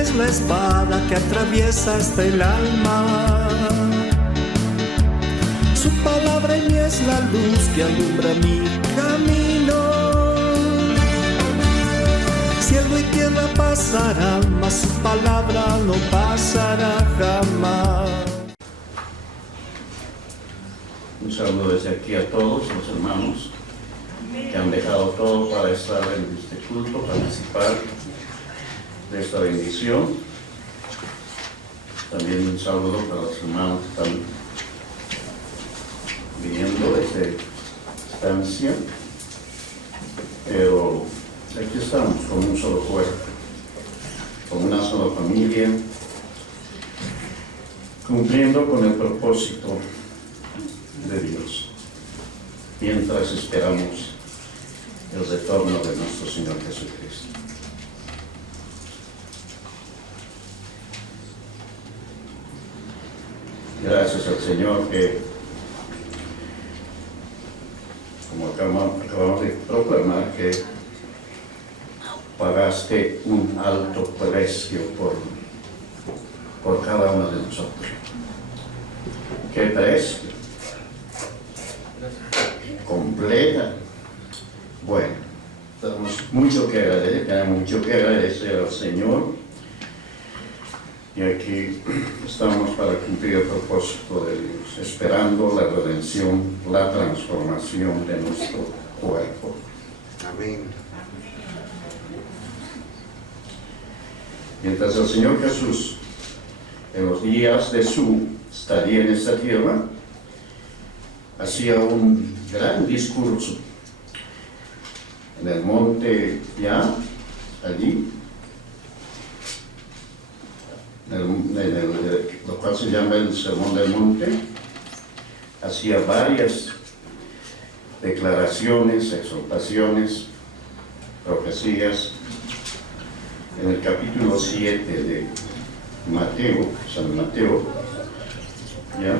es la espada que atraviesa hasta el alma. Su palabra en mí es la luz que alumbra mi camino. Cielo y tierra pasarán, mas su palabra no pasará jamás. Un saludo desde aquí a todos los hermanos que han dejado todo para estar en este culto, participar de esta bendición. También un saludo para los hermanos que están viniendo desde estancia, pero aquí estamos como un solo cuerpo, como una sola familia, cumpliendo con el propósito de Dios, mientras esperamos el retorno de nuestro Señor Jesucristo. Gracias al Señor que, como acabamos de proclamar, que pagaste un alto precio por cada uno de nosotros. ¿Qué precio? Completa. Bueno, tenemos mucho que agradecer al Señor, y aquí estamos para cumplir el propósito de Dios, esperando la redención, la transformación de nuestro cuerpo. Amén. Mientras el Señor Jesús, en los días de su estadía en esta tierra, hacía un gran discurso en el monte ya, allí, lo cual se llama el Sermón del Monte. Hacía varias declaraciones, exhortaciones, profecías. En el capítulo 7 de Mateo, San Mateo, ¿ya?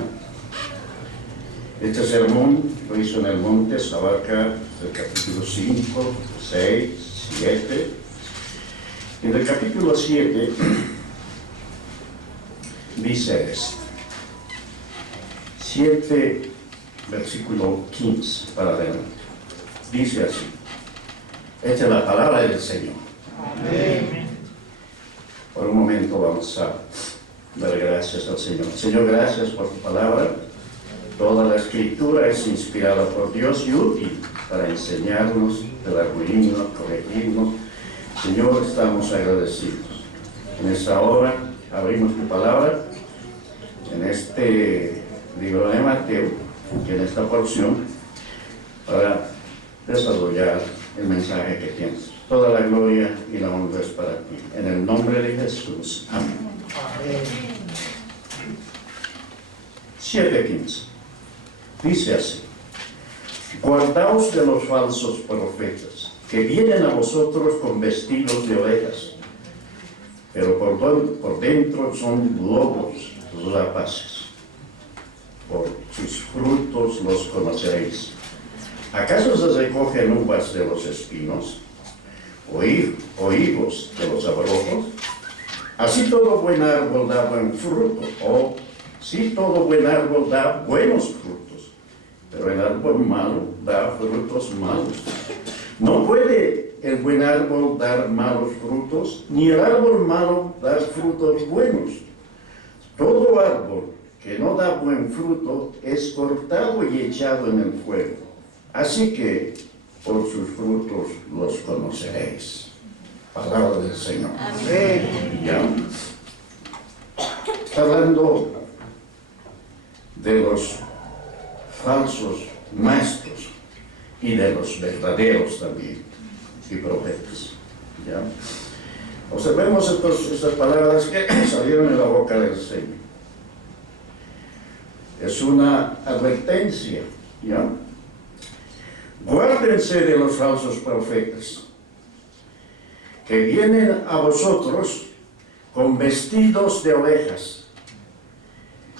Este sermón lo hizo en el monte, abarca el capítulo 5, 6, 7. En el capítulo 7 dice esto. 7, versículo 15 para adelante. Dice así. Esta es la palabra del Señor. Amén. Por un momento vamos a dar gracias al Señor. Señor, gracias por tu palabra. Toda la escritura es inspirada por Dios y útil para enseñarnos, pedagoguirnos, corregirnos. Señor, estamos agradecidos. En esta hora abrimos tu palabra, en este libro de Mateo, y en esta porción, para desarrollar el mensaje que tienes. Toda la gloria y la honra es para ti. En el nombre de Jesús. Amén. Amén. 7:15. Dice así: guardaos de los falsos profetas, que vienen a vosotros con vestidos de ovejas, pero por dentro son lobos rapaces. Por sus frutos los conoceréis. ¿Acaso se recogen uvas de los espinos, o higos de los abrojos? Así todo buen árbol da buen fruto, o si todo buen árbol da buenos frutos, pero el árbol malo da frutos malos. No puede el buen árbol dar malos frutos, ni el árbol malo dar frutos buenos. Todo árbol que no da buen fruto es cortado y echado en el fuego. Así que por sus frutos los conoceréis. Palabra del Señor. Amén. Ya. Está hablando de los falsos maestros y de los verdaderos también y profetas. ¿Ya? Observemos estas palabras que salieron de la boca del Señor. Es una advertencia, ¿ya? Guárdense de los falsos profetas, que vienen a vosotros con vestidos de ovejas,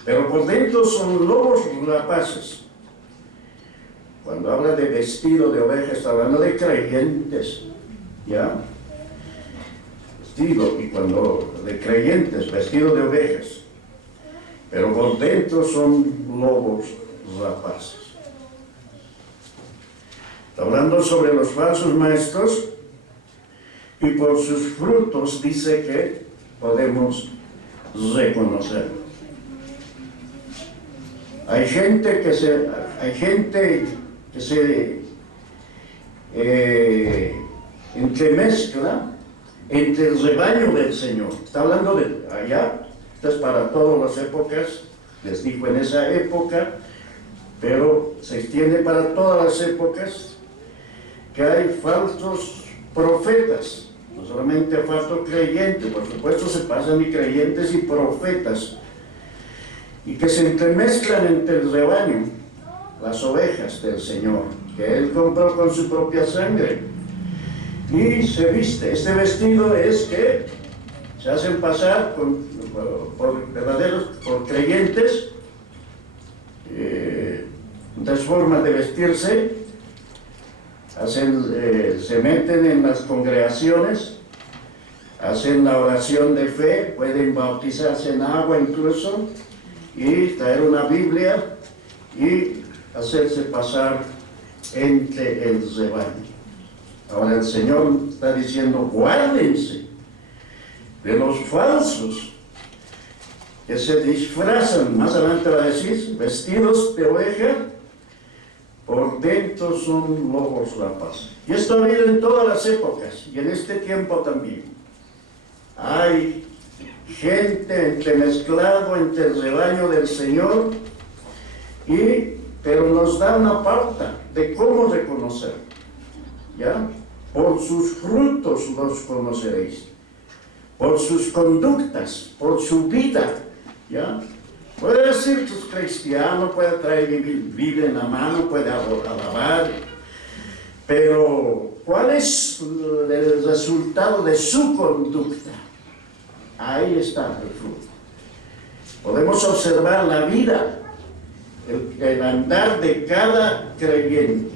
pero por dentro son lobos rapaces. Cuando habla de vestido de ovejas, está hablando de creyentes, ¿ya? vestido, y cuando de creyentes, vestido de ovejas, pero por dentro son lobos rapaces. Está hablando sobre los falsos maestros, y por sus frutos dice que podemos reconocerlos. Hay gente que se entremezcla entre el rebaño del Señor. Está hablando de allá, esto es para todas las épocas, les dijo en esa época, pero se extiende para todas las épocas, que hay falsos profetas, no solamente falsos creyentes, por supuesto se pasan y creyentes y profetas, y que se entremezclan entre el rebaño, las ovejas del Señor, que Él compró con su propia sangre, y se viste. Este vestido es que se hacen pasar por verdaderos, por creyentes, muchas formas de vestirse, se meten en las congregaciones, hacen la oración de fe, pueden bautizarse en agua incluso, y traer una Biblia y hacerse pasar entre el rebaño. Ahora el Señor está diciendo, guárdense de los falsos que se disfrazan, más adelante va a decir, vestidos de oveja, por dentro son lobos rapaces. Y esto ha habido en todas las épocas, y en este tiempo también. Hay gente entremezclado entre el rebaño del Señor, pero nos da una pauta de cómo reconocer, ¿ya? Por sus frutos los conoceréis, por sus conductas, por su vida, ¿ya? Puede ser que es cristiano, puede traer Biblia en la mano, puede alabar, pero ¿cuál es el resultado de su conducta? Ahí está el fruto. Podemos observar la vida, el andar de cada creyente.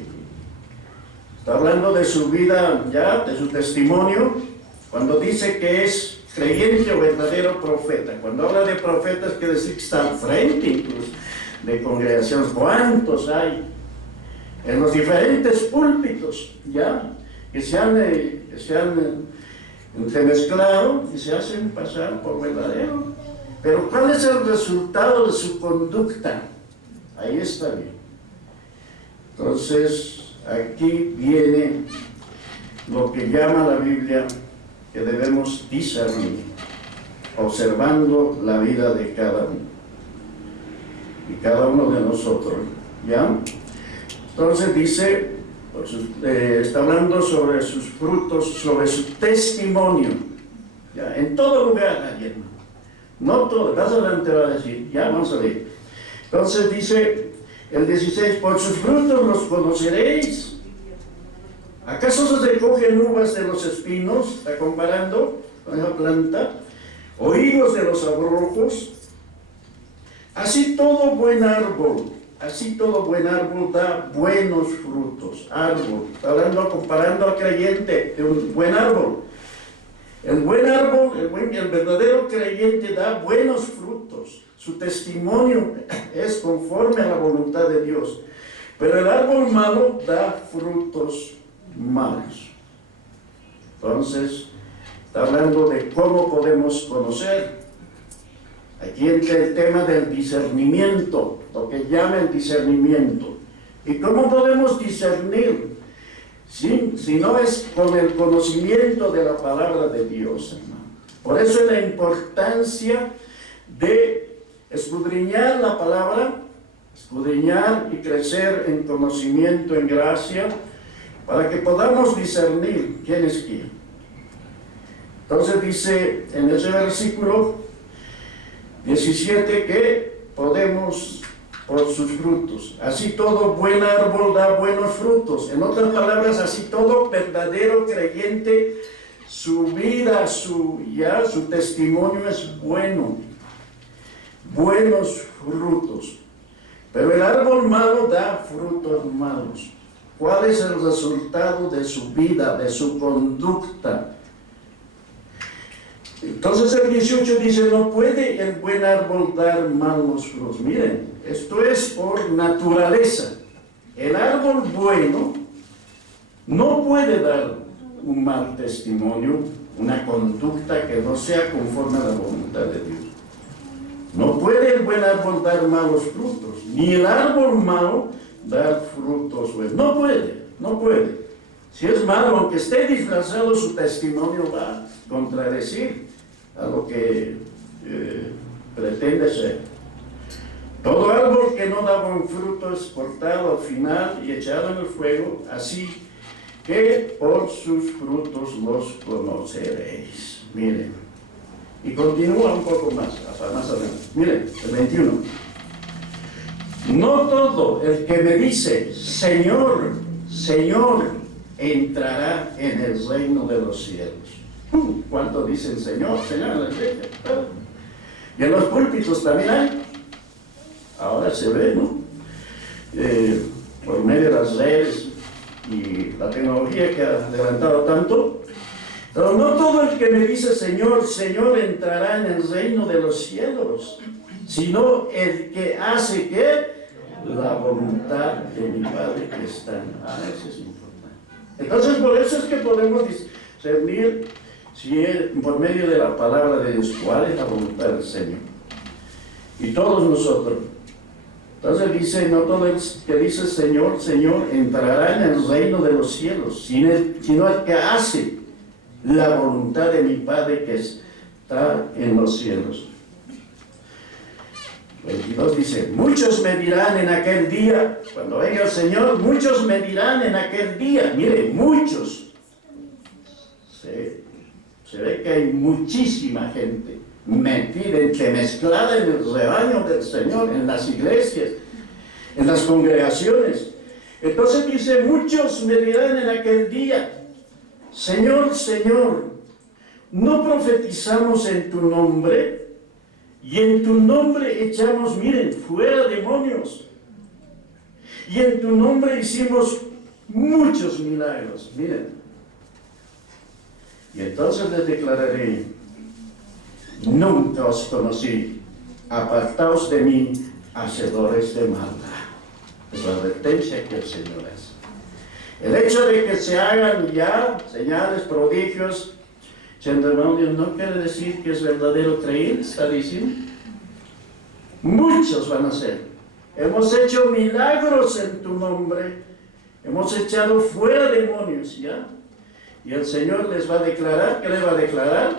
Está hablando de su vida ya, de su testimonio, cuando dice que es creyente o verdadero profeta. Cuando habla de profetas quiere decir que está al frente incluso de congregaciones. ¿Cuántos hay en los diferentes púlpitos ya que se han entremezclado y se hacen pasar por verdadero? Pero ¿cuál es el resultado de su conducta? Ahí está bien. Entonces aquí viene lo que llama la Biblia que debemos discernir, observando la vida de cada uno y cada uno de nosotros, ¿ya? Entonces dice, está hablando sobre sus frutos, sobre su testimonio, ¿ya? En todo lugar, nadie, no todo, más adelante va a decir, ya vamos a ver. Entonces dice el 16, por sus frutos los conoceréis. ¿Acaso se recogen uvas de los espinos? Está comparando con esa planta. O higos de los abrojos. Así todo buen árbol da buenos frutos. Árbol. Está hablando, comparando al creyente de un buen árbol. El buen árbol, el verdadero creyente da buenos frutos. Su testimonio es conforme a la voluntad de Dios. Pero el árbol malo da frutos malos. Entonces, está hablando de cómo podemos conocer. Aquí entra el tema del discernimiento, lo que llama el discernimiento. ¿Y cómo podemos discernir? Si no es con el conocimiento de la palabra de Dios, hermano. Por eso es la importancia de escudriñar la palabra, escudriñar y crecer en conocimiento, en gracia, para que podamos discernir quién es quién. Entonces dice en ese versículo 17 que podemos por sus frutos. Así todo buen árbol da buenos frutos. En otras palabras, así todo verdadero creyente, su vida, su testimonio es bueno. Buenos frutos. Pero el árbol malo da frutos malos. ¿Cuál es el resultado de su vida, de su conducta? Entonces el 18 dice, no puede el buen árbol dar malos frutos. Miren, esto es por naturaleza. El árbol bueno no puede dar un mal testimonio, una conducta que no sea conforme a la voluntad de Dios. No puede el buen árbol dar malos frutos, ni el árbol malo dar frutos buenos. No puede, no puede. Si es malo, aunque esté disfrazado, su testimonio va a contradecir a lo que pretende ser. Todo árbol que no da buen fruto es cortado al final y echado en el fuego, así que por sus frutos los conoceréis. Miren, y continúa un poco más adelante. Miren, el 21. No todo el que me dice, Señor, Señor, entrará en el reino de los cielos. ¿Cuánto dicen Señor, Señor en la iglesia? Y en los púlpitos también hay. Ahora se ve, ¿no? Por medio de las redes y la tecnología que ha levantado tanto. Pero no todo el que me dice Señor, Señor entrará en el reino de los cielos, sino el que hace ¿qué? La voluntad de mi Padre que está en eso es importante. Entonces por eso es que podemos discernir si es por medio de la palabra de Dios cuál es la voluntad del Señor. Y todos nosotros. Entonces dice, no todo el que dice Señor, Señor entrará en el reino de los cielos, sino el que hace la voluntad de mi Padre que está en los cielos. 22 dice, muchos me dirán en aquel día, cuando venga el Señor, muchos me dirán en aquel día, mire, muchos. Se ve que hay muchísima gente metida, entremezclada en el rebaño del Señor, en las iglesias, en las congregaciones. Entonces dice, muchos me dirán en aquel día, Señor, Señor, ¿no profetizamos en tu nombre? Y en tu nombre echamos, miren, fuera demonios. Y en tu nombre hicimos muchos milagros, miren. Y entonces les declararé, nunca os conocí, apartaos de mí, hacedores de maldad. Es la advertencia que el Señor hace. El hecho de que se hagan ya señales, prodigios, demonios, no quiere decir que es verdadero creyente, está diciendo. Muchos van a ser. Hemos hecho milagros en tu nombre, hemos echado fuera demonios, ¿ya? Y el Señor les va a declarar, ¿qué le va a declarar?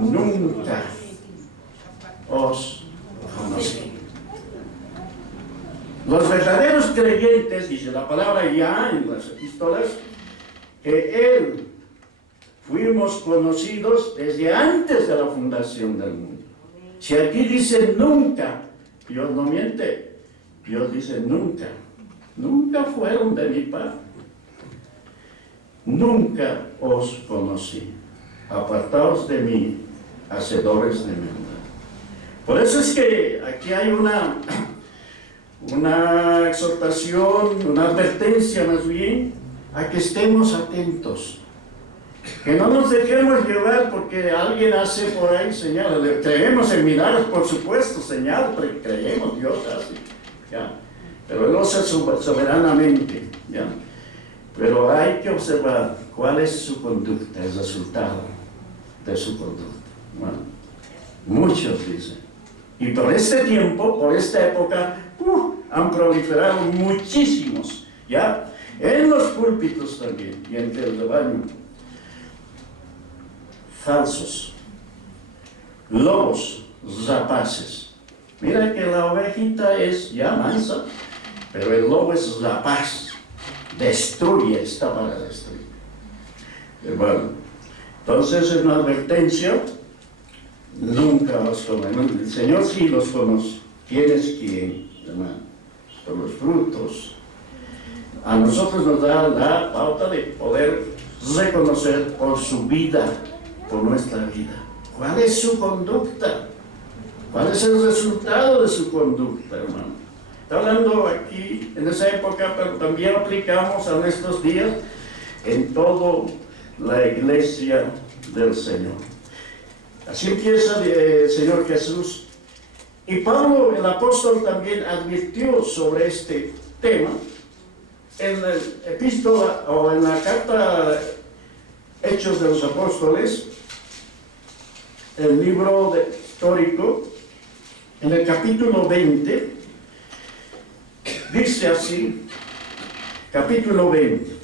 Nunca os conocí. Los verdaderos creyentes, dice la palabra ya en las epístolas, que Él fuimos conocidos desde antes de la fundación del mundo. Si aquí dice nunca, Dios no miente, Dios dice nunca. Nunca fueron de mi parte. Nunca os conocí. Apartaos de mí, hacedores de maldad. Por eso es que aquí hay una exhortación, una advertencia más bien, a que estemos atentos. Que no nos dejemos llevar porque alguien hace por ahí señales. Creemos en milagros, por supuesto, señal, pero creemos, Dios hace. ¿Ya? Pero Él lo hace soberanamente. ¿Ya? Pero hay que observar cuál es su conducta, el resultado de su conducta. Bueno, muchos dicen. Y por este tiempo, por esta época, han proliferado muchísimos, ¿ya? En los púlpitos también, y entre el rebaño. Falsos, lobos rapaces. Mira que la ovejita es ya mansa, pero el lobo es rapaz. Destruye, está para destruir. Bueno, entonces es una advertencia. Nunca los conocen. El Señor sí los conoce. ¿Quién es quién, hermano? Por los frutos. A nosotros nos da la pauta de poder reconocer por su vida, por nuestra vida. ¿Cuál es su conducta? ¿Cuál es el resultado de su conducta, hermano? Está hablando aquí en esa época, pero también aplicamos a nuestros días en toda la iglesia del Señor. Así empieza el Señor Jesús. Y Pablo, el apóstol, también advirtió sobre este tema en la epístola o en la carta Hechos de los Apóstoles, el libro histórico, en el capítulo 20, dice así, capítulo 20.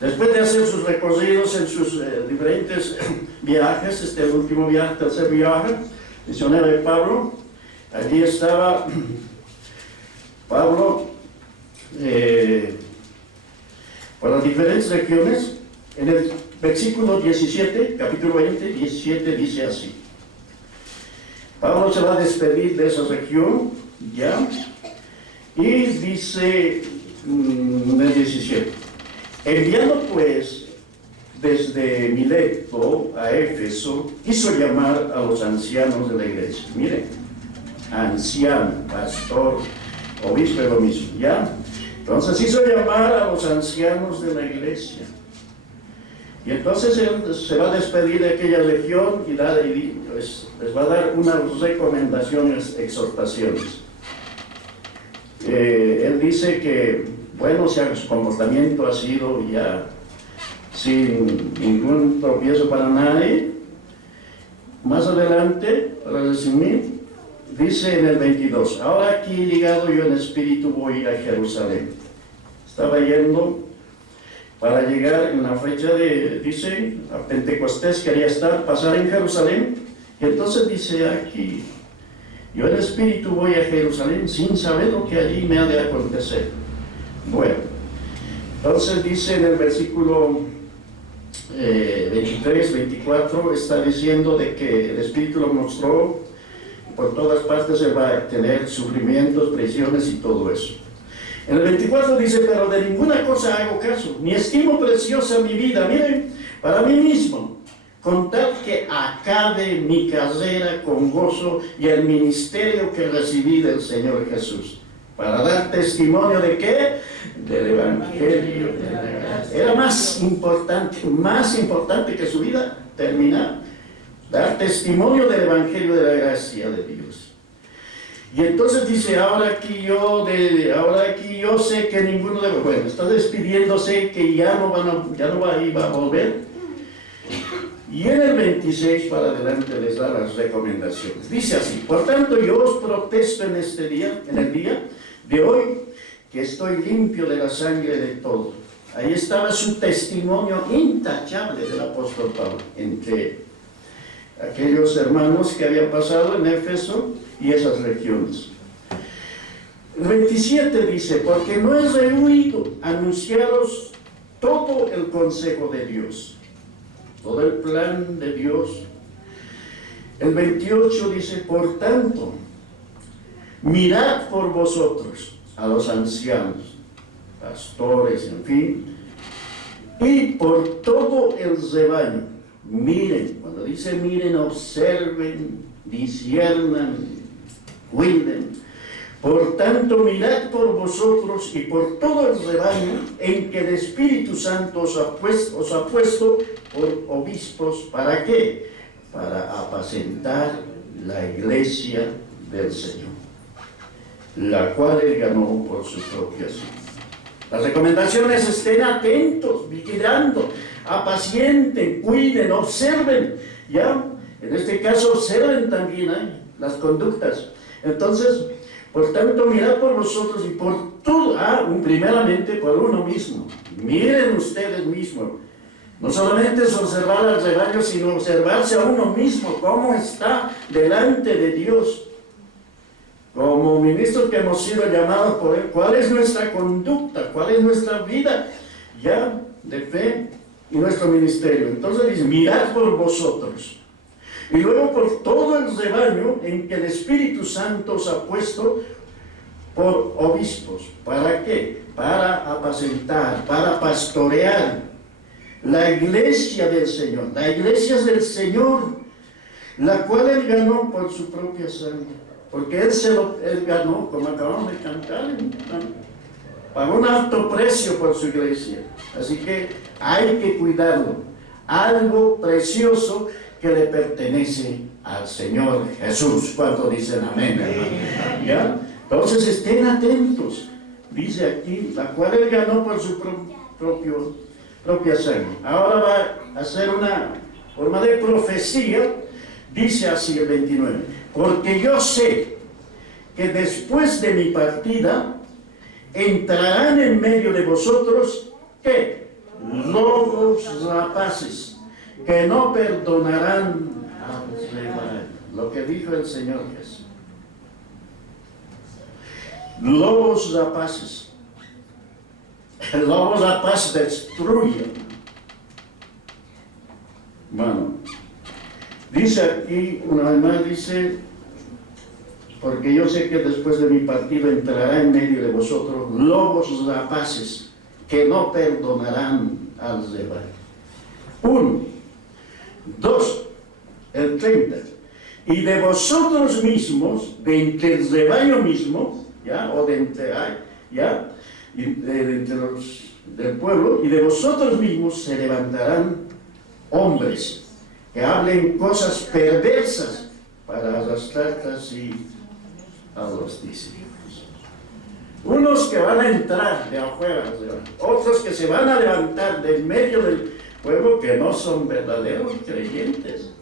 Después de hacer sus recorridos en sus diferentes viajes, este el último viaje, tercer viaje, misionero de Pablo, allí estaba Pablo por las diferentes regiones. En el versículo 17, capítulo 20, 17, dice así. Pablo se va a despedir de esa región, ya, y dice en el 17, enviando pues desde Mileto a Éfeso, hizo llamar a los ancianos de la iglesia. Miren, anciano, pastor, obispo es lo mismo, ¿ya? Entonces hizo llamar a los ancianos de la iglesia. Y entonces él se va a despedir de aquella legión y les va a dar unas recomendaciones, exhortaciones. Él dice que, bueno, si su comportamiento ha sido ya sin ningún tropiezo para nadie. Más adelante, para resumir, dice en el 22, ahora aquí llegado yo en espíritu voy a Jerusalén. Estaba yendo para llegar en la fecha de, dice, a Pentecostés, quería pasar en Jerusalén, y entonces dice aquí, yo en espíritu voy a Jerusalén sin saber lo que allí me ha de acontecer. Bueno, entonces dice en el versículo 23, 24, está diciendo de que el espíritu lo mostró, por todas partes se va a tener sufrimientos, prisiones y todo eso. En el 24 dice, pero de ninguna cosa hago caso, ni estimo preciosa mi vida, miren, para mí mismo, con tal que acabe mi carrera con gozo y el ministerio que recibí del Señor Jesús, para dar testimonio de ¿qué? Del Evangelio de la gracia. Era más importante que su vida terminar, dar testimonio del Evangelio de la gracia de Dios. Y entonces dice, ahora aquí yo sé que ninguno de bueno, está despidiéndose que ya no va a volver. Y en el 26 para adelante les da las recomendaciones. Dice así, por tanto yo os protesto en el día de hoy, que estoy limpio de la sangre de todos. Ahí estaba su testimonio intachable del apóstol Pablo, entre aquellos hermanos que habían pasado en Éfeso y esas regiones. El 27 dice, porque no he rehuido anunciaros todo el consejo de Dios, todo el plan de Dios. El 28 dice, por tanto, mirad por vosotros a los ancianos, pastores, en fin, y por todo el rebaño. Miren, cuando dice miren, observen, disciernan, cuiden. Por tanto, mirad por vosotros y por todo el rebaño en que el Espíritu Santo os ha puesto por obispos. ¿Para qué? Para apacentar la iglesia del Señor, la cual él ganó por su propia sangre. Las recomendaciones: estén atentos, vigilando, apacienten, cuiden, observen. Ya, en este caso, observen también las conductas. Entonces, por tanto, mirad por vosotros y por todo, primeramente por uno mismo. Miren ustedes mismos. No solamente es observar al rebaño, sino observarse a uno mismo, cómo está delante de Dios. Como ministros que hemos sido llamados por Él, ¿cuál es nuestra conducta? ¿Cuál es nuestra vida ya de fe y nuestro ministerio? Entonces dice, mirad por vosotros. Y luego por todo el rebaño en que el Espíritu Santo os ha puesto por obispos. ¿Para qué? Para apacentar, para pastorear la iglesia del Señor. La iglesia es del Señor, la cual Él ganó por su propia sangre. Porque Él ganó, como acabamos de cantar, pagó un alto precio por su iglesia. Así que hay que cuidarlo. Algo precioso que le pertenece al Señor Jesús. ¿Cuántos dicen amén, hermano? ¿Ya? Entonces estén atentos. Dice aquí, la cual él ganó por su propia sangre. Ahora va a hacer una forma de profecía. Dice así el 29. Porque yo sé que después de mi partida entrarán en medio de vosotros, ¿qué? Lobos rapaces, que no perdonarán al rebaño. Lo que dijo el Señor Jesús. Lobos rapaces. El lobo rapaz destruye. Bueno, dice aquí, una vez más, dice, porque yo sé que después de mi partido entrará en medio de vosotros lobos rapaces, que no perdonarán al rebaño. 1, 2, el 30. Y de vosotros mismos, de entre el rebaño mismo, ¿ya? O de entre, ¿ya? Y de entre los del pueblo, y de vosotros mismos se levantarán hombres que hablen cosas perversas para arrastrar así a los discípulos. Unos que van a entrar de afuera, otros que se van a levantar del medio del pueblo, que no son verdaderos creyentes,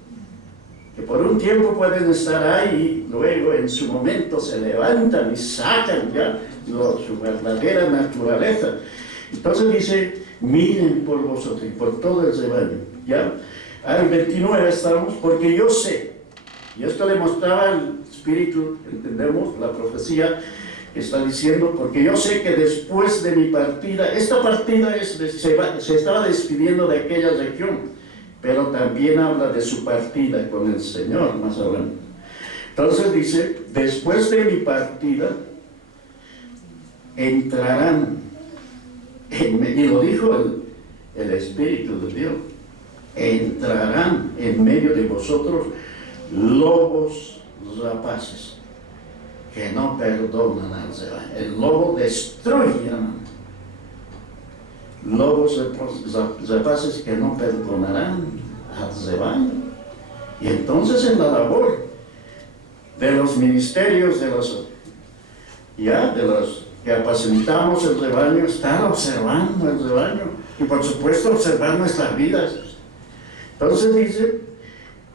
que por un tiempo pueden estar ahí y luego en su momento se levantan y sacan ya su verdadera naturaleza. Entonces dice, miren por vosotros y por todo el rebaño, ¿ya? Al 29 estamos, porque yo sé, y esto demostraba el Espíritu, entendemos la profecía que está diciendo, porque yo sé que después de mi partida, esta partida se estaba despidiendo de aquella región, pero también habla de su partida con el Señor más adelante. Entonces dice, después de mi partida, entrarán, y lo dijo el Espíritu de Dios, entrarán en medio de vosotros lobos rapaces, que no perdonan al rebaño. El lobo destruye, hermano. Lobos rapaces que no perdonarán al rebaño. Y entonces en la labor de los ministerios, de los que apacentamos el rebaño, estar observando el rebaño y por supuesto observar nuestras vidas. Entonces dice,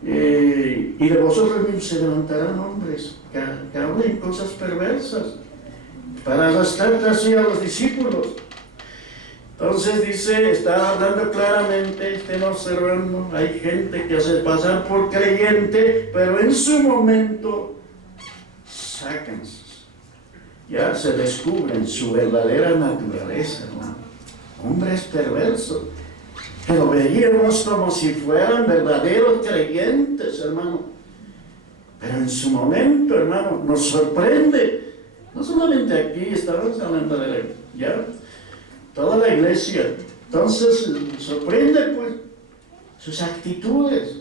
y de vosotros mismos se levantarán hombres que hablen cosas perversas para arrastrar así a los discípulos. Entonces dice, está hablando claramente, estén observando, hay gente que hace pasar por creyente, pero en su momento sacan, ya se descubren su verdadera naturaleza, hermano. Hombres perversos, que lo veíamos como si fueran verdaderos creyentes, hermano. Pero en su momento, hermano, nos sorprende. No solamente aquí, estamos hablando de toda la iglesia. Entonces, nos sorprende, pues, sus actitudes.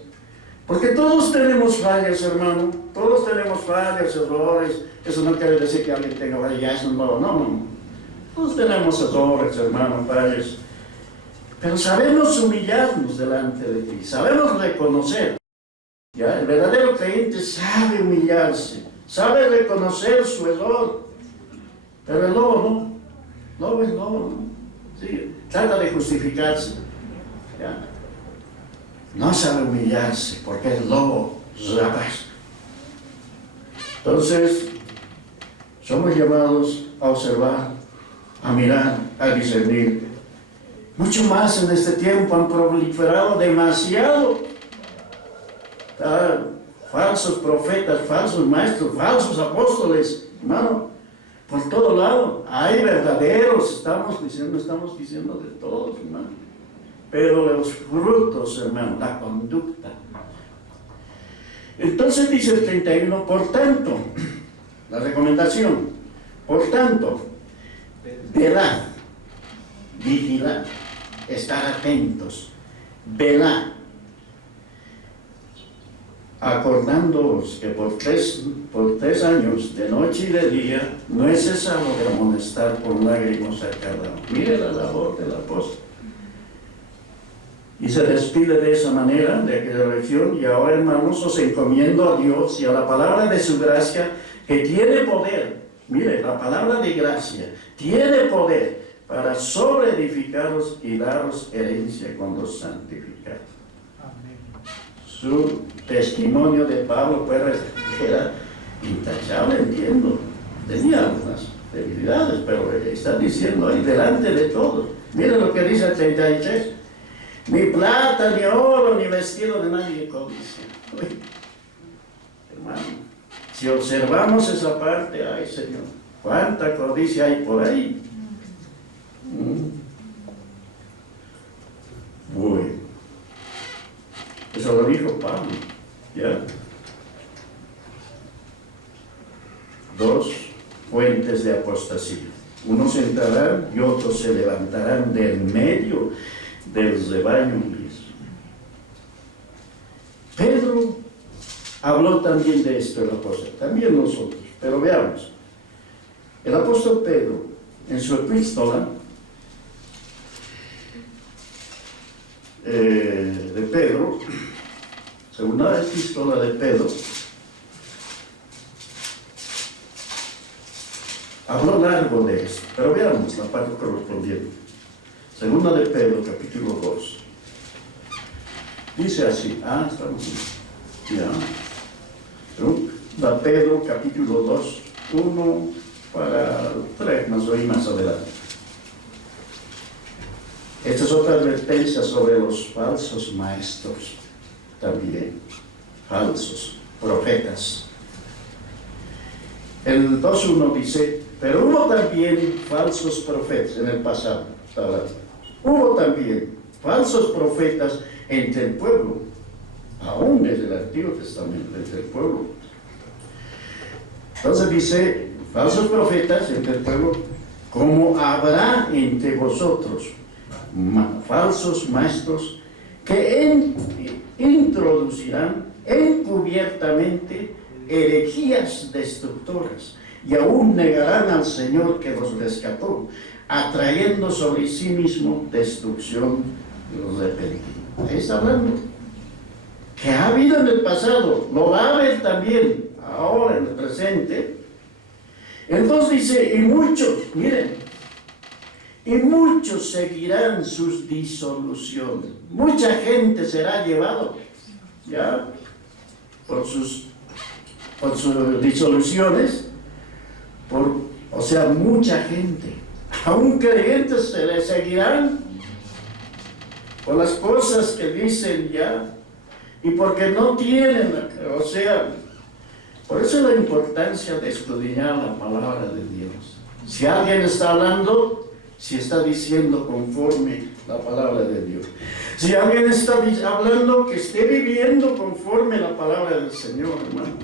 Porque todos tenemos fallas, hermano. Todos tenemos fallas, errores. Eso no quiere decir que alguien tenga fallas, no. Todos tenemos errores, hermano, fallas. Pero sabemos humillarnos delante de ti, sabemos reconocer. ¿Ya? El verdadero creyente sabe humillarse, sabe reconocer su error. Pero el lobo no. Lobo es lobo, ¿no? Sí, trata de justificarse. ¿Ya? No sabe humillarse porque es lobo rapaz. Entonces, somos llamados a observar, a mirar, a discernir. Mucho más en este tiempo han proliferado demasiado falsos profetas, falsos maestros, falsos apóstoles, hermano, por todo lado. Hay verdaderos, estamos diciendo de todos, hermano. Pero los frutos, hermano, la conducta. Entonces dice el 31, por tanto, la recomendación, por tanto, velad, vigilad, estar atentos, velad, acordándoos que por tres años, de noche y de día, no es cesado de amonestar por lágrimas a cada uno. Mire la labor del apóstol. Y se despide de esa manera de aquella lección. Y ahora, hermanos, os encomiendo a Dios y a la palabra de su gracia, que tiene poder. Mire, la palabra de gracia tiene poder para sobreedificaros y daros herencia cuando os santificaros. Su testimonio de Pablo pues, era intachable, entiendo. Tenía algunas debilidades, pero está diciendo ahí delante de todos. Miren lo que dice el 33. Ni plata, ni oro, ni vestido de nadie codicia. Hermano, si observamos esa parte, ay Señor, cuánta codicia hay por ahí. Bueno, eso lo dijo Pablo, ¿ya? 2 fuentes de apostasía. Unos entrarán y otros se levantarán del medio del rebaño mismo. Pedro habló también de esto, el apóstol, también nosotros, pero veamos. El apóstol Pedro, en su epístola de Pedro, segunda epístola de Pedro, habló largo de esto, pero veamos la parte correspondiente. Segunda de Pedro, capítulo 2. Dice así, estamos ya. Segunda Pedro, capítulo 2, 1 para 3, más o menos más adelante. Esta es otra advertencia sobre los falsos maestros, también, falsos profetas. El 2.1 dice, pero hubo también falsos profetas en el pasado, está hablando. Hubo también falsos profetas entre el pueblo, aún desde el Antiguo Testamento, entre el pueblo. Entonces dice, falsos profetas entre el pueblo, como habrá entre vosotros falsos maestros que introducirán encubiertamente herejías destructoras y aún negarán al Señor que los rescató, atrayendo sobre sí mismo destrucción repentina. Ahí está hablando que ha habido en el pasado, lo va a haber también ahora en el presente. Entonces dice, y muchos, miren, y muchos seguirán sus disoluciones. Mucha gente será llevado ya por sus disoluciones, o sea, mucha gente, aún creyentes, se les seguirán por las cosas que dicen ya, y porque no tienen, o sea, por eso la importancia de estudiar la palabra de Dios. Si alguien está hablando, si está diciendo conforme la palabra de Dios. Si alguien está hablando, que esté viviendo conforme la palabra del Señor, hermano.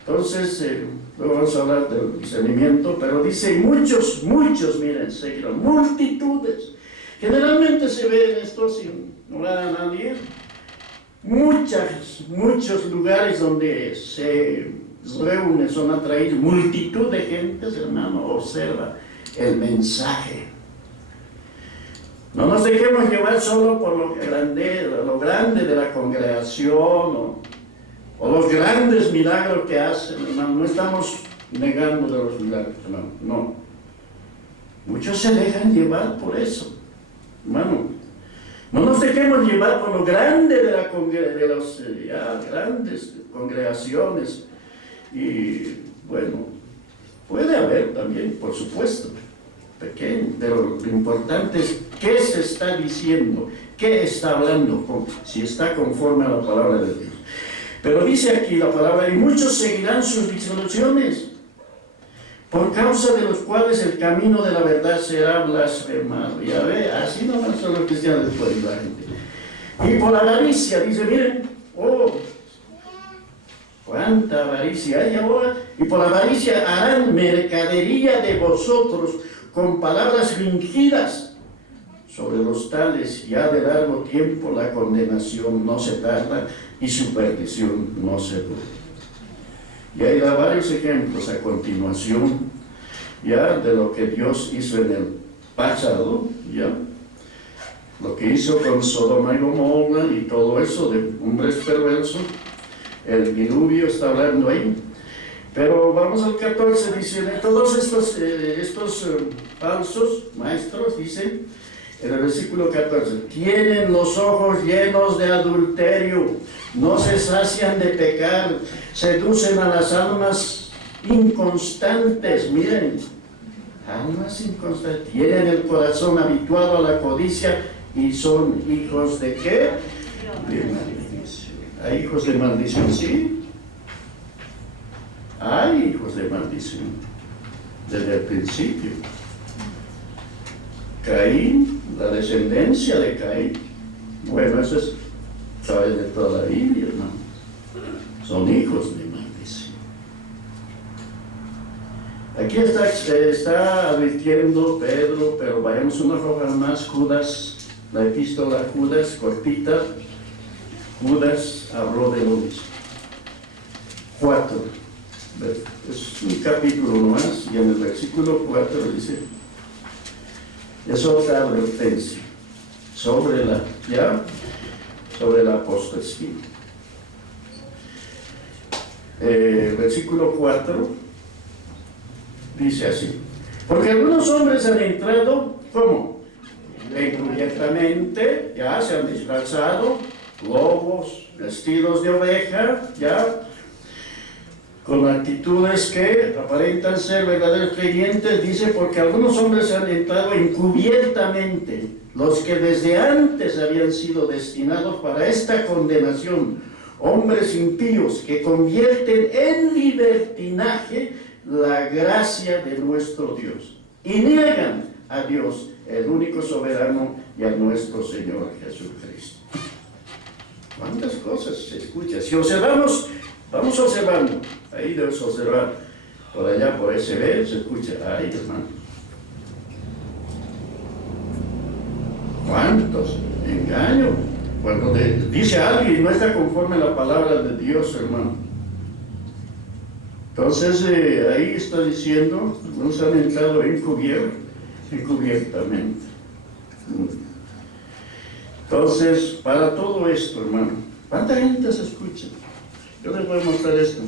Entonces, luego vamos a hablar del discernimiento, pero dice, muchos, miren, seguirán, multitudes. Generalmente se ve en esto sin nombrar a nadie. Muchos lugares donde se reúnen, son atraídos, multitud de gentes, hermano, observa el mensaje. No nos dejemos llevar solo por lo grande de la congregación o los grandes milagros que hacen, hermano. No estamos negando de los milagros, hermano, no. Muchos se dejan llevar por eso, hermano. No nos dejemos llevar por lo grande de las grandes congregaciones. Y bueno, puede haber también, por supuesto, pequeño, pero lo importante es qué se está diciendo, qué está hablando, si está conforme a la palabra de Dios. Pero dice aquí la palabra, y muchos seguirán sus disoluciones, por causa de los cuales el camino de la verdad será blasfemado. Ya ve, así nomás son los cristianos después de la gente. Y por avaricia, dice, miren, cuánta avaricia hay ahora. Y por avaricia harán mercadería de vosotros con palabras fingidas. Sobre los tales ya de largo tiempo la condenación no se tarda y su perdición no se dura. Y hay varios ejemplos a continuación ya de lo que Dios hizo en el pasado, ya. lo que hizo con Sodoma y Gomorra y todo eso de hombres perversos. El diluvio está hablando ahí. Pero vamos al 14, dice, todos estos falsos maestros, dicen, en el versículo 14, tienen los ojos llenos de adulterio, no se sacian de pecar, seducen a las almas inconstantes, miren, almas inconstantes, tienen el corazón habituado a la codicia y son hijos de ¿qué? De maldición. ¿Hay hijos de maldición? Sí. Hay hijos de maldición desde el principio. Caín, la descendencia de Caín, bueno, eso es, sabe de toda la Biblia, ¿no? Son hijos de maldición. Aquí está advirtiendo Pedro, pero vayamos una hoja más, Judas, la epístola a Judas, cortita. Judas habló de lo mismo. 4. Es un capítulo más, y en el versículo 4 dice, es otra advertencia sobre la apostasía. Versículo 4 dice así, porque algunos hombres han entrado, ¿cómo? Encubiertamente, ya se han disfrazado, lobos, vestidos de oveja, ya, con actitudes que aparentan ser verdaderos creyentes, dice, porque algunos hombres han entrado encubiertamente, los que desde antes habían sido destinados para esta condenación, hombres impíos que convierten en libertinaje la gracia de nuestro Dios y niegan a Dios, el único soberano, y a nuestro Señor Jesucristo. ¿Cuántas cosas se escuchan? Si observamos, vamos observando. Ahí debes observar, por allá, por ese ver, se escucha, ay hermano, ¿cuántos engaños? Cuando dice alguien no está conforme a la palabra de Dios, hermano. Entonces, ahí está diciendo, nos han entrado encubiertamente. Entonces, para todo esto, hermano, ¿cuánta gente se escucha? Yo les voy a mostrar esto.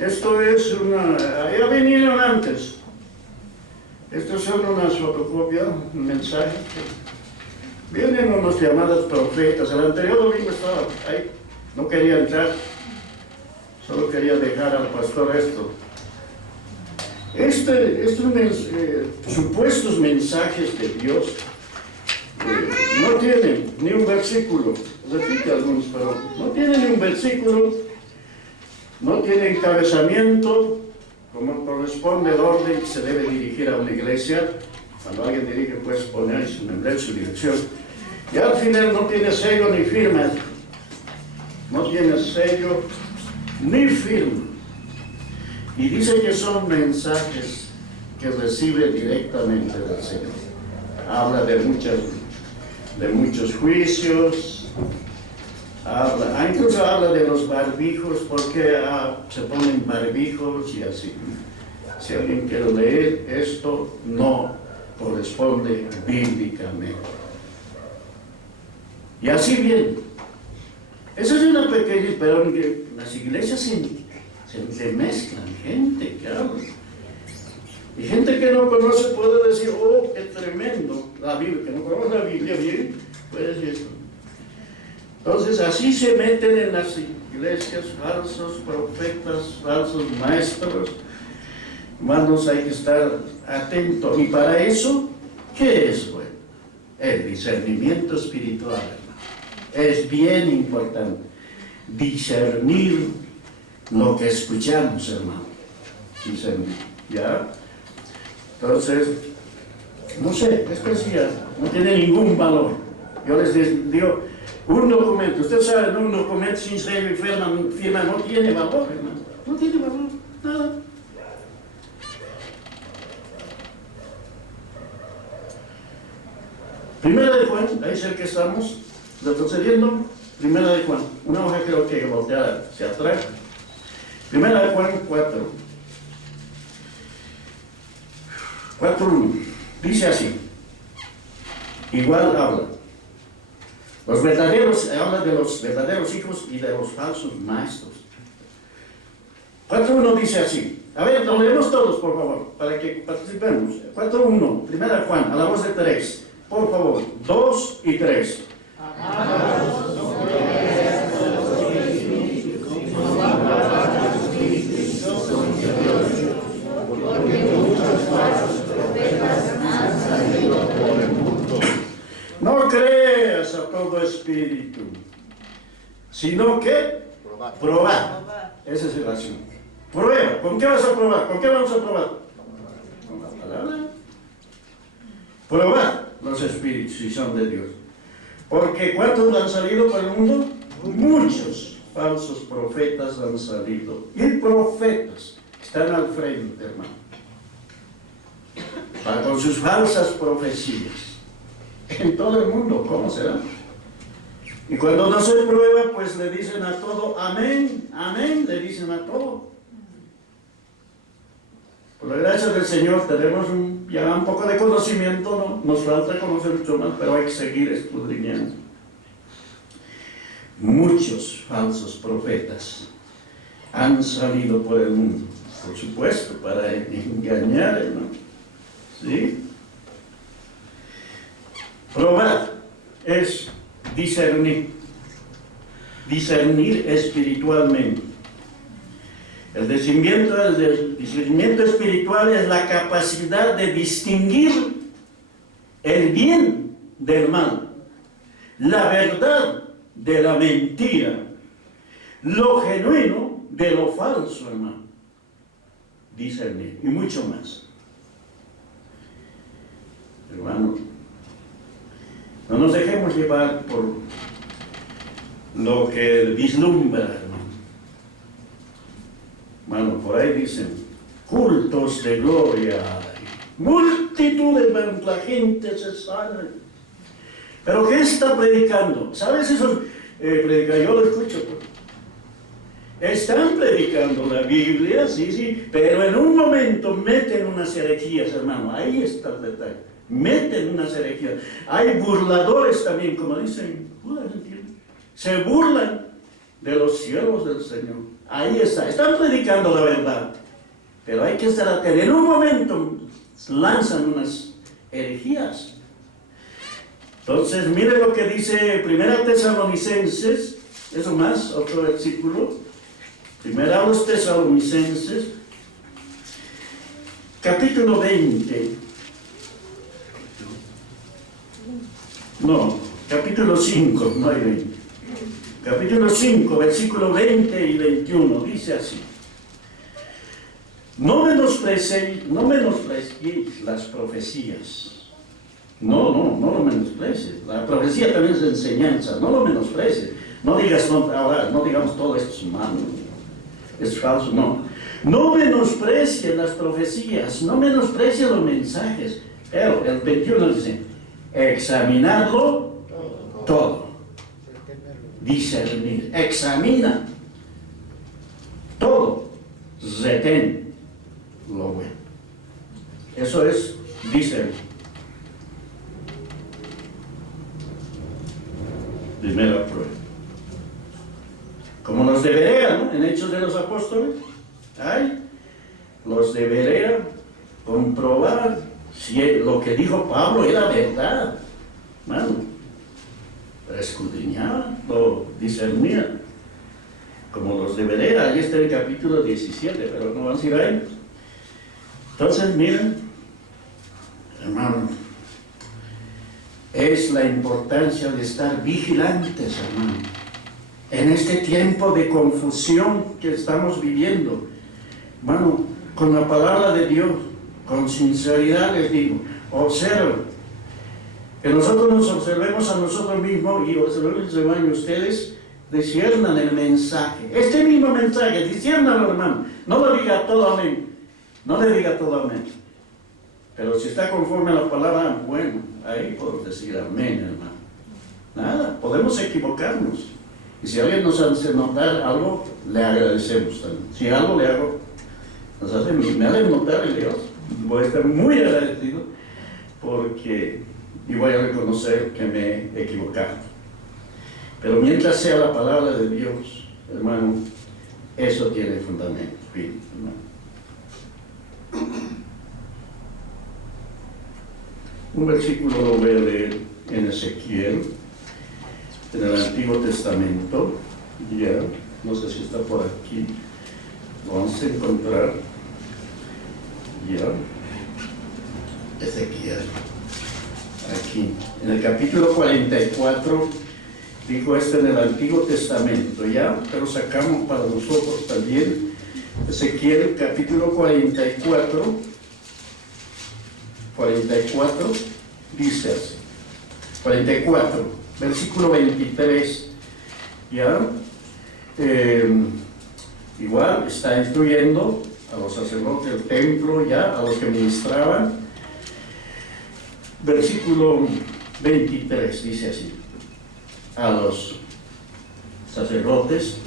Esto es ya vinieron antes. Estos son unas fotocopias, un mensaje. Vienen unos llamados profetas. El anterior domingo estaba ahí, no quería entrar, solo quería dejar al pastor esto. Estos supuestos mensajes de Dios no tienen ni un versículo. Repite algunos, pero no tienen ni un versículo. No tiene encabezamiento, como corresponde el orden que se debe dirigir a una iglesia. Cuando alguien dirige, puedes poner su nombre, su dirección. Y al final no tiene sello ni firma. No tiene sello ni firma. Y dice que son mensajes que recibe directamente del Señor. Habla de muchos juicios. Incluso habla de los barbijos, porque se ponen barbijos y así. Si alguien quiere leer, esto no corresponde bíblicamente. Y así bien. Esa es una pequeña, pero en las iglesias se mezclan gente que habla. Y gente que no conoce puede decir, oh, qué tremendo, la Biblia, que no conoce la Biblia bien, puede decir esto. Entonces así se meten en las iglesias falsos profetas, falsos maestros. Hermanos, hay que estar atentos. Y para eso, ¿qué es bueno? El discernimiento espiritual, hermano. Es bien importante discernir lo que escuchamos, hermano. Discernir, ¿ya? Entonces, no sé, es que sí, no tiene ningún valor. Yo les digo, un documento, usted sabe, un documento sin sello y firma no tiene valor, hermano. No tiene valor, nada. Primera de Juan, ahí es el que estamos retrocediendo. Primera de Juan, una hoja creo que volteada hacia atrás. Primera de Juan 4. 4.1. Dice así, igual habla. Habla de los verdaderos hijos y de los falsos maestros. 4.1 dice así. A ver, lo leemos todos, por favor, para que participemos. 4.1, primera Juan, a la voz de 3. Por favor, 2 y 3. No creas a todo espíritu, sino que probar. Esa es la acción. Prueba. ¿Con qué vas a probar? ¿Con qué vamos a probar? Con la palabra. Probar los espíritus si son de Dios. Porque ¿cuántos han salido por el mundo? Muchos falsos profetas han salido. Y profetas están al frente, hermano. Con sus falsas profecías. En todo el mundo, ¿cómo será? Y cuando no se prueba, pues le dicen a todo, amén, amén, le dicen a todo. Por la gracia del Señor tenemos ya un poco de conocimiento, ¿no? Nos falta conocer mucho más, pero hay que seguir escudriñando. Muchos falsos profetas han salido por el mundo, por supuesto, para engañar, ¿no? ¿Sí? Probar es discernir espiritualmente. El discernimiento espiritual es la capacidad de distinguir el bien del mal, la verdad de la mentira, lo genuino de lo falso, hermano. Discernir, y mucho más. Hermano, no nos dejemos llevar por lo que vislumbra, hermano. Bueno, por ahí dicen, cultos de gloria, multitudes, la gente se sale. Pero ¿qué está predicando? ¿Sabes eso? Yo lo escucho. Están predicando la Biblia, sí, pero en un momento meten unas herejías, hermano. Ahí está el detalle. Meten unas herejías. Hay burladores también, como dicen, se burlan de los siervos del Señor. Ahí está, están predicando la verdad, pero hay que estar atentos. En un momento lanzan unas herejías. Entonces, mire lo que dice 1 Tesalonicenses, eso más, otro versículo. 1 Tesalonicenses, capítulo 20. No, capítulo 5, no hay 20. Capítulo 5, versículo 20 y 21, dice así. No menospreciéis las profecías. No lo menosprecies. La profecía también es enseñanza, no lo menosprecies. No digas, ahora, no digamos todo esto es malo, es falso, no. No menosprecies las profecías, no menosprecies los mensajes. Pero el 21 dice, examinadlo todo. Discernir, examina todo, retén lo bueno. Eso es discernir. Primera prueba. Como los de Berea, ¿no? En Hechos de los Apóstoles, los de Berea comprobar si lo que dijo Pablo era verdad, mano. Escudriñar, lo discernir, como los de Berea. Ahí está el capítulo 17, pero no vamos a ir ahí. Entonces, miren, hermano, es la importancia de estar vigilantes, hermano, en este tiempo de confusión que estamos viviendo. Hermano, con la palabra de Dios, con sinceridad les digo, observen. Que nosotros nos observemos a nosotros mismos y observemos el rebaño. Ustedes disciernan el mensaje. Este mismo mensaje, disciérnalo, hermano. No lo diga todo amén. No le diga todo amén. Pero si está conforme a la palabra, bueno, ahí podemos decir amén, hermano. Nada, podemos equivocarnos. Y si alguien nos hace notar algo, le agradecemos también. Si algo le hago, me hace notar el Dios. Voy a estar muy agradecido. porque y voy a reconocer que me he equivocado. Pero mientras sea la palabra de Dios, hermano, eso tiene fundamento, hermano. Un versículo lo voy a leer en Ezequiel, en el Antiguo Testamento, ya, no sé si está por aquí, lo vamos a encontrar, ya, Ezequiel, aquí, en el capítulo 44, dijo esto en el Antiguo Testamento, ya, pero sacamos para nosotros también, Ezequiel, capítulo 44, dice así, 44, versículo 23, ya, igual está instruyendo a los sacerdotes del templo, ya, a los que ministraban. Versículo 23 dice así, a los sacerdotes,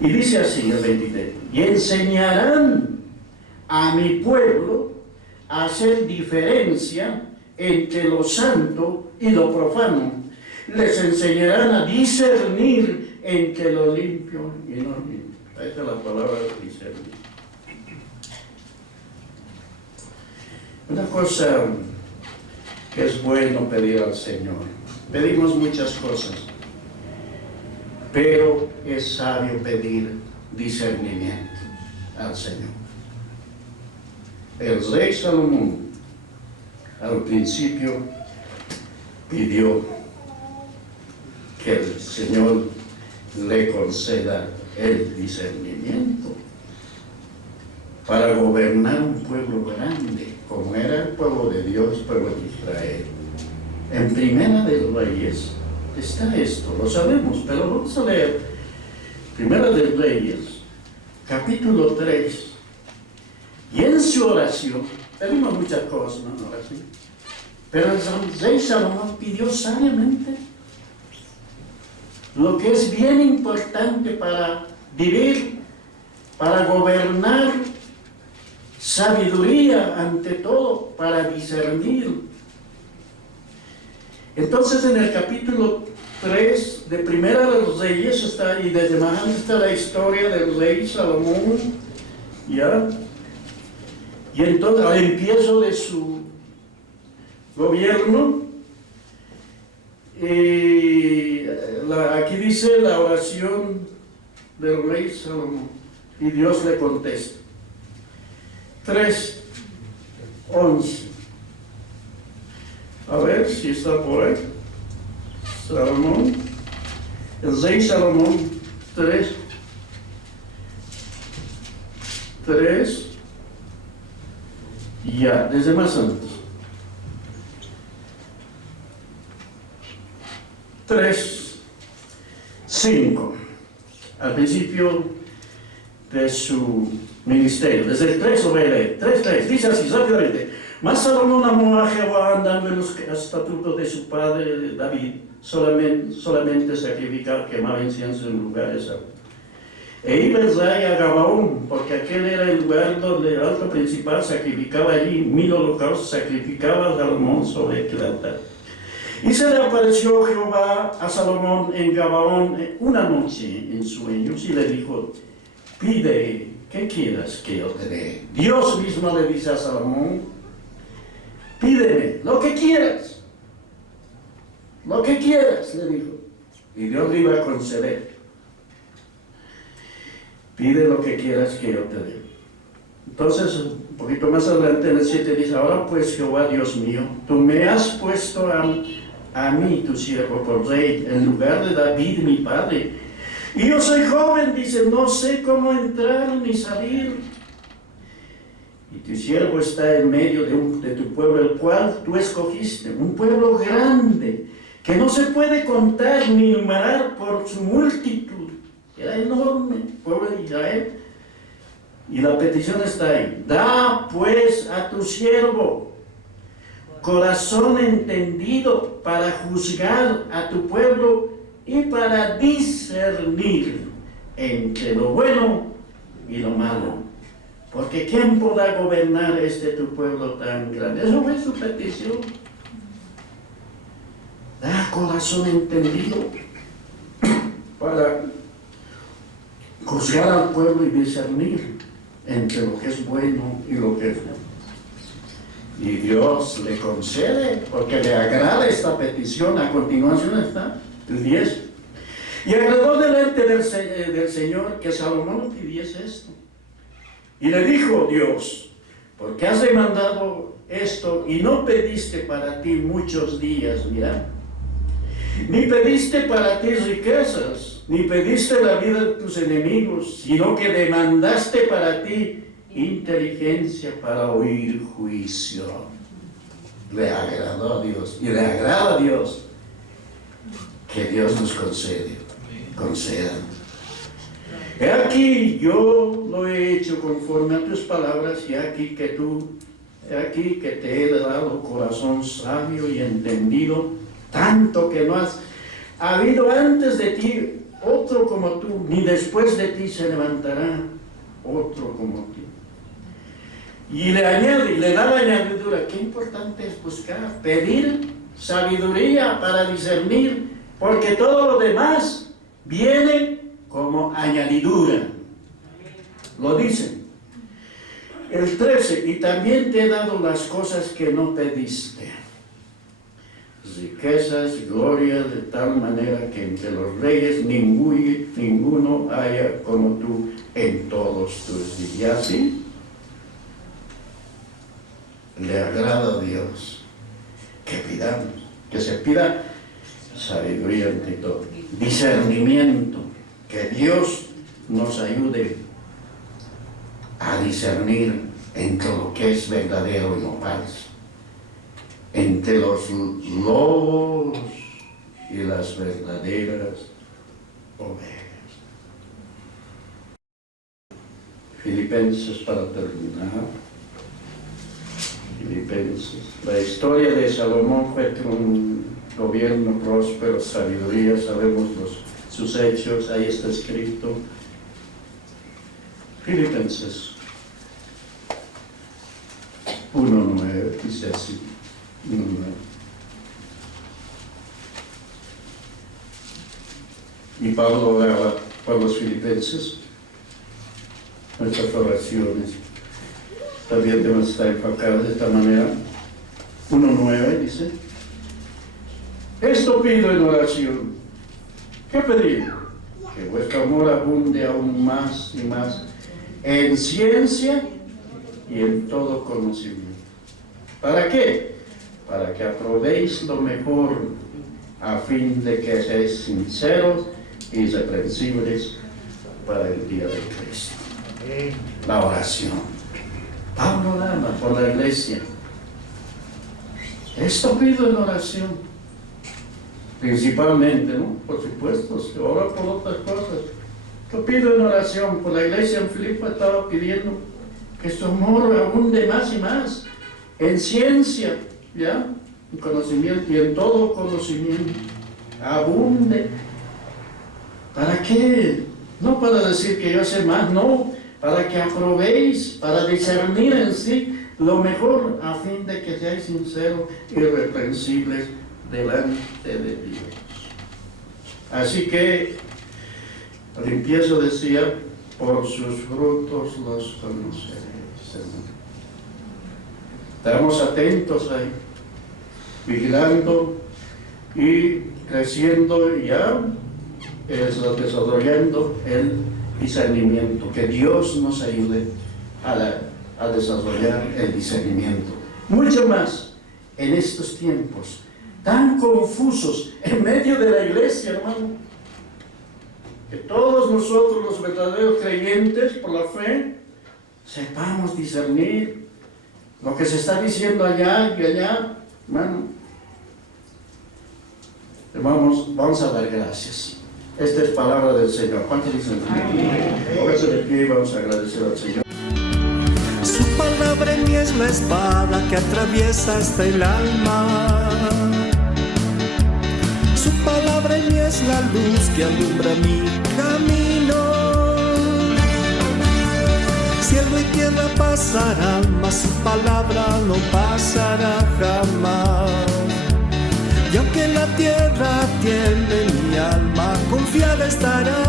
y dice así el 23, y enseñarán a mi pueblo a hacer diferencia entre lo santo y lo profano. Les enseñarán a discernir entre lo limpio y no limpio. Esta es la palabra de discernir. Una cosa que es bueno pedir al Señor. Pedimos muchas cosas, pero es sabio pedir discernimiento al Señor. El rey Salomón al principio pidió que el Señor le conceda el discernimiento para gobernar un pueblo grande, como era el pueblo de Dios, pueblo de Israel. En Primera de Reyes está esto, lo sabemos, pero vamos a leer Primera de Reyes, capítulo 3, y en su oración, pedimos muchas cosas, ¿no? Oración, pero el rey Salomón pidió sabiamente lo que es bien importante para vivir, para gobernar, sabiduría ante todo, para discernir. Entonces en el capítulo 3 de Primera de los Reyes está, y desde más antes está la historia del rey Salomón, ¿ya? Y entonces al empiezo de su gobierno, aquí dice la oración del rey Salomón, y Dios le contesta. 3:11. A ver si está por ahí. Salomón, el rey Salomón, 3, ya, desde más antes. 3:5. Al principio de su ministerio, desde el 3 lo voy a leer. 3:3, dice así rápidamente: mas Salomón amó a Jehová andando en los estatutos de su padre David, solamente sacrificar, quemar incienso en lugares altos. E iba el rey a Gabaón, porque aquel era el lugar donde el alto principal sacrificaba allí 1000 holocaustos, sacrificaba a Salomón sobre aquel altar. Y se le apareció Jehová a Salomón en Gabaón una noche en sueños y le dijo: pide, ¿qué quieras que yo te dé? Dios mismo le dice a Salomón: pídeme lo que quieras. Lo que quieras, le dijo. Y Dios le iba a conceder. Pide lo que quieras que yo te dé. Entonces, un poquito más adelante en el 7 dice: ahora pues, Jehová Dios mío, tú me has puesto a mí, tu siervo, por rey, en lugar de David, mi padre. Y yo soy joven, dice, no sé cómo entrar ni salir. Y tu siervo está en medio de tu pueblo, el cual tú escogiste, un pueblo grande, que no se puede contar ni numerar por su multitud. Era enorme el pueblo de Israel. Y la petición está ahí: da pues a tu siervo corazón entendido para juzgar a tu pueblo y para discernir entre lo bueno y lo malo, Porque ¿quién podrá gobernar tu pueblo tan grande? Eso fue su petición. Da corazón entendido para juzgar al pueblo y discernir entre lo que es bueno y lo que es malo. Y Dios le concede, porque le agrada esta petición. A continuación está el 10. Y agradó delante del Señor que Salomón pidiese esto. Y le dijo Dios: ¿por qué has demandado esto y no pediste para ti muchos días? Mira, ni pediste para ti riquezas, ni pediste la vida de tus enemigos, sino que demandaste para ti inteligencia para oír juicio. Le agradó a Dios, y le agrada a Dios que Dios nos conceda. He aquí, yo lo he hecho conforme a tus palabras, y he aquí que te he dado corazón sabio y entendido, tanto que no has habido antes de ti otro como tú, ni después de ti se levantará otro como tú. Y le añade, y le da la añadidura: qué importante es buscar, pedir sabiduría para discernir, porque todo lo demás viene como añadidura. Lo dice. El 13, y también te he dado las cosas que no pediste, riquezas, gloria, de tal manera que entre los reyes ninguno haya como tú en todos tus días. Y así le agrada a Dios que pidamos, que se pida sabiduría ante todo, discernimiento, que Dios nos ayude a discernir entre lo que es verdadero y lo falso, entre los lobos y las verdaderas ovejas. Filipenses, para terminar. Filipenses. La historia de Salomón fue un gobierno próspero, sabiduría, sabemos sus hechos, ahí está escrito. Filipenses 1:9 dice así. 1:9. Y Pablo hablaba para los filipenses. Nuestras oraciones también deben estar enfocadas de esta manera. 1:9 dice: esto pido en oración. ¿Qué pedir? Que vuestro amor abunde aún más y más en ciencia y en todo conocimiento. ¿Para qué? Para que aprobéis lo mejor, a fin de que seáis sinceros y irreprensibles para el día de Cristo. La oración. Pablo oraba por la iglesia. Esto pido en oración. Principalmente, ¿no? Por supuesto, se ora por otras cosas. Yo pido en oración por la iglesia en Filipo. Estaba pidiendo que su amor abunde más y más en ciencia, ¿ya? En conocimiento y en todo conocimiento. Abunde. ¿Para qué? No para decir que yo sé más, no. Para que aprobéis, para discernir en sí lo mejor, a fin de que seáis sinceros y irreprensibles delante de Dios. Así que al empiezo decía: por sus frutos los conoceréis. Estamos atentos ahí, vigilando y creciendo, ya desarrollando el discernimiento. Que Dios nos ayude a desarrollar el discernimiento. Mucho más en estos tiempos tan confusos, en medio de la iglesia, hermano. Que todos nosotros, los verdaderos creyentes, por la fe, sepamos discernir lo que se está diciendo allá y allá, hermano. Vamos a dar gracias. Esta es palabra del Señor. ¿Cuántos dicen amén? Póngase de pie y vamos a agradecer al Señor. Su palabra en mí es la espada que atraviesa hasta el alma. Su palabra en mí es la luz que alumbra mi camino. Si Cielo y tierra pasarán, mas su palabra no pasará jamás. Y aunque la tierra tiemble, mi alma confiada estará.